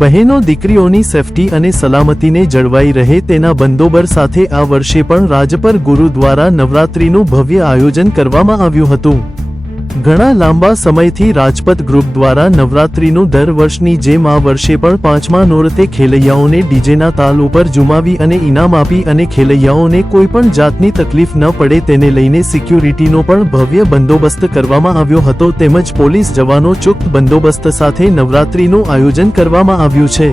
બહેનો દીકરીઓની સેફટી અને સલામતીને જળવાઈ રહે તેના બંદોબર સાથે આ વર્ષે પણ રાજપર ગુરુ દ્વારા નવરાત્રીનું ભવ્ય આયોજન કરવામાં આવ્યું હતું. ઘણા લાંબા સમયથી રાજપત ગ્રુપ દ્વારા નવરાત્રીનું દર વર્ષની જેમ આ વર્ષે પણ પાંચમા નોરતે ખેલૈયાઓને ડીજેના તાલ ઉપર જુમાવી અને ઇનામ આપી અને ખેલૈયાઓને કોઈ પણ જાતની તકલીફ ન પડે તેને લઈને સિક્યુરિટીનો પણ ભવ્ય બંદોબસ્ત કરવામાં આવ્યો હતો તેમજ પોલીસ જવાનો ચુક્ત બંદોબસ્ત સાથે નવરાત્રીનું આયોજન કરવામાં આવ્યું છે.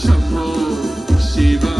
Shampoo, Shiva.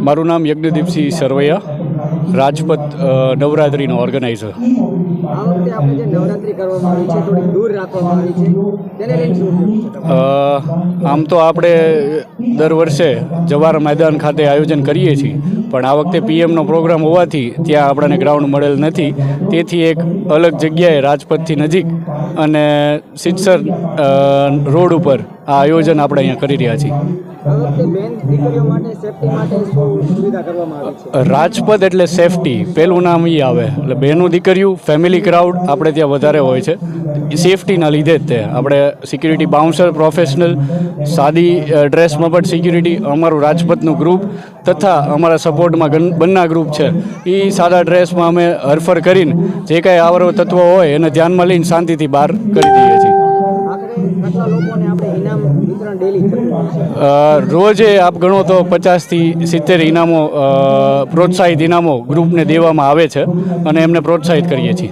મારું નામ યજ્ઞદીપસિંહ સરવૈયા રાજપત અ, નવરાત્રિનો ઓર્ગેનાઇઝર. આમ તો આપણે દર વર્ષે જવાહર મેદાન ખાતે આયોજન કરીએ છીએ પણ આ વખતે પીએમનો પ્રોગ્રામ હોવાથી ત્યાં આપણને ગ્રાઉન્ડ મળેલ નથી. તેથી એક અલગ જગ્યાએ રાજપથથી નજીક અને સિત્સર રોડ ઉપર આ આયોજન આપણે અહીંયા કરી રહ્યા છીએ. રાજપથ એટલે સેફટી પહેલું નામ એ આવે. એટલે બહેનું દીકરીઓ ફેમિલી ક્રાઉડ આપણે ત્યાં વધારે હોય છે. સેફટીના લીધે જ તે. આપણે સિક્યુરિટી બાઉન્સર પ્રોફેશનલ સાદી ડ્રેસમાં પણ સિક્યુરિટી અમારું રાજપથનું ગ્રુપ તથા અમારા સપોર્ટમાં બંને ગ્રુપ છે. એ સાદા ડ્રેસમાં અમે હરફર કરીને જે કાંઈ આવરો તત્વો હોય એને ધ્યાનમાં લઈને શાંતિથી બહાર કરી દઈએ અ, રોજે આપ ગણો તો પચાસથી સિત્તેર ઇનામો પ્રોત્સાહિત ઇનામો ગ્રુપને દેવામાં આવે છે અને એમને પ્રોત્સાહિત કરીએ છીએ.